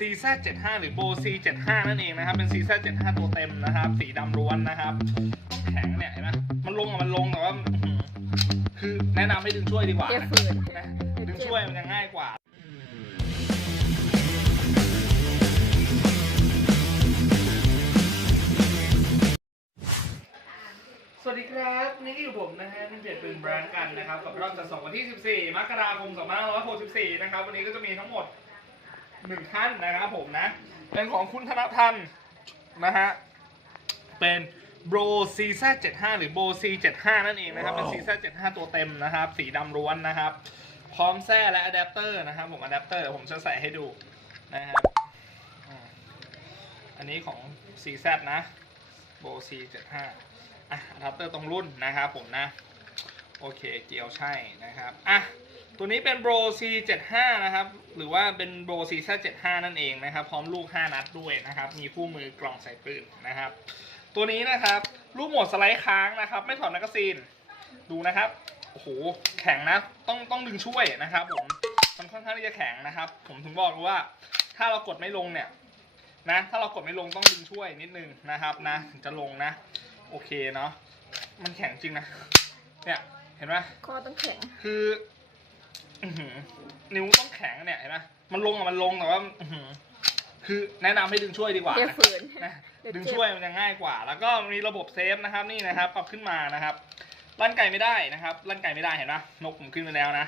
CZ 75 หรือโบ C 75 นั่นเองนะครับ เป็น CZ 75 ตัวเต็มนะครับ สีดำล้วนนะครับต้องแข็งเนี่ยเห็นไหมมันลงอะมันลงแต่ว่าอื้อหือคือแนะนำให้ดึงช่วยดีกว่าเจ็บนะฝืนนะดึงช่วยมันจะง่ายกว่าสวัสดีครับนี่ก็อยู่ผมนะฮะที่เพจปืนแบรนด์กันนะครับกับรอบจัดส่งวันที่ 14 มกราคม 2564 นะครับ วันนี้ก็จะมีทั้งหมด หนึ่งท่านนะครับผมนะ เป็นของคุณธนทันนะฮะ เป็นโบร CZ 75หรือโบ C 75นั่นเองนะครับ เป็น CZ 75ตัวเต็มนะครับ สีดำล้วนนะครับ พร้อมแส้และอะแดปเตอร์นะครับผมอะแดปเตอร์ผมจะใส่ให้ดูนะครับอ่าอันนี้ของ CZ นะโบ C 75 อะอะแดปเตอร์ตรงรุ่นนะครับผมนะ โอเค เจียวใช่นะครับ อะ ตัวนี้เป็น Bro C75 นะครับ หรือว่าเป็น Bro CZ75 นั่นเองนะครับ พร้อมลูก 5 นัดด้วยนะครับ มีคู่มือกล่องใส่ปืนนะครับ ตัวนี้นะครับ ลูกโหมดสไลด์ค้างนะครับ ไม่ถอดแมกกาซีน ดูนะครับ โอ้โห แข็งนะ ต้องต้องดึงช่วยนะครับผม มันค่อนข้างที่จะแข็งนะครับ ผมถึงบอกเลยว่า ถ้าเรากดไม่ลงเนี่ยนะ ถ้าเรากดไม่ลงต้องดึงช่วยนิดนึงนะครับนะ ถึงจะลงนะ โอเคเนาะ มันแข็งจริงนะ เนี่ย เห็นไหมคอต้องแข็ง คือ อื้อหือนิ้วต้องแข็งเนี่ยเห็นไหมมันลงอะมันลงแต่ว่าอื้อหือคือแนะนำให้ดึงช่วยดีกว่าเจ็บนะฝืนนะ เดี๋ยวดึงเจ็บช่วยมันจะง่ายกว่า แล้วก็มีระบบเซฟนะครับนี่นะครับปรับขึ้นมานะครับลั่นไก่ไม่ได้นะครับลั่นไก่ไม่ได้เห็นไหมนกผมขึ้นไปแล้วนะ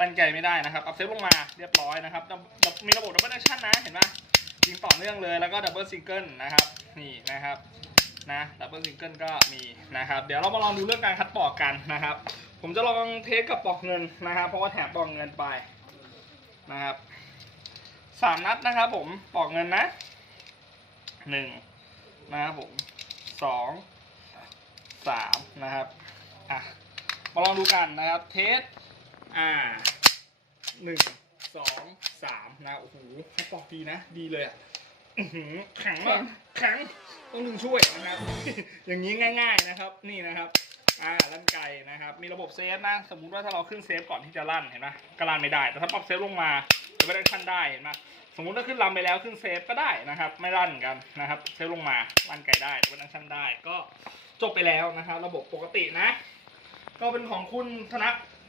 ลั่นไก่ไม่ได้นะครับปรับเซฟลงมาเรียบร้อยนะครับดับดับมีระบบดับเบิลแอคชั่นนะเห็นไหมยิงต่อเนื่องเลยแล้วก็ดับเบิลซิงเกิลนะครับนี่นะครับนะดับเบิลซิงเกิลก็มีนะครับ เดี๋ยวเรามาลองดูเรื่องการคัดปอกกันนะครับ ผมจะลองเทสกับปอกเงินนะครับ เพราะว่าแถมปอกเงินไปนะครับสามนัดนะครับผมปอกเงินนะหนึ่งนะครับผมสองสามนะครับอะมาลองดูกันนะครับ เทสอ่าหนึ่งสองสามนะโอ้โหให้ปอกดีนะ ดีเลยอะแข็งมากแข็งต้องดึงช่วยนะครับ อย่างนี้ง่าย ๆนะครับ นี่นะครับ อ่าลั่นไกลนะครับ มีระบบเซฟนะ สมมุติว่าถ้าเราขึ้นเซฟก่อนที่จะลั่นเห็นไหมก็ลั่นไม่ได้ แต่ถ้าปรับเซฟลงมาจะไม่ได้ขั้นได้เห็นไหมสมมุติถ้าขึ้นลำไปแล้วขึ้นเซฟก็ได้นะครับ ไม่ลั่นกันนะครับเซฟลงมาลั่นไกลได้แต่ว่านั่งชั้นได้ก็จบไปแล้วนะครับ ระบบปกตินะ ก็เป็นของคุณธน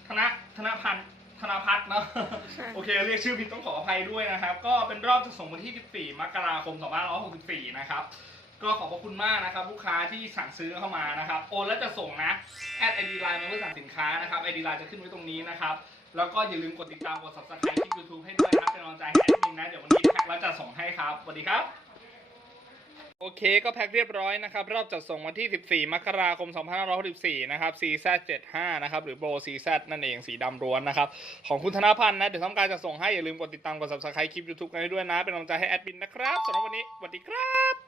ธนธนพันธ์ธนพัฒน์เนาะโอเคเรียกชื่อผิดต้องขออภัยด้วยนะครับ ก็เป็นรอบจะส่งวันที่ 14 มกราคม 2564 นะครับ ก็ขอบพระคุณมากนะครับลูกค้าที่สั่งซื้อเข้ามานะครับโอนแล้วจะส่งนะแอดไอดีไลน์มาเพื่อสั่งสินค้านะครับไอดีไลน์จะขึ้นไว้ตรงนี้นะครับแล้วก็อย่าลืมกดติดตามกด subscribe ที่ YouTube ให้ด้วยนะครับเป็นกำลังใจให้แอดมินนะเดี๋ยววันนี้แพ็คแล้วจะส่งให้ครับสวัสดีครับ โอเคก็แพ็คเรียบร้อยนะครับ รอบจัดส่งวันที่ 14 มกราคม 2564 นะครับ CZ75 นะครับ หรือโบ CZ นั่นเองสีดำล้วนนะครับ ของคุณธนพันธ์นะ เดี๋ยวทำการจะส่งให้ อย่าลืมกดติดตามกด subscribe คลิป YouTube กันให้ด้วยนะ เป็นกำลังใจให้แอดมินนะครับสำหรับวันนี้สวัสดีครับ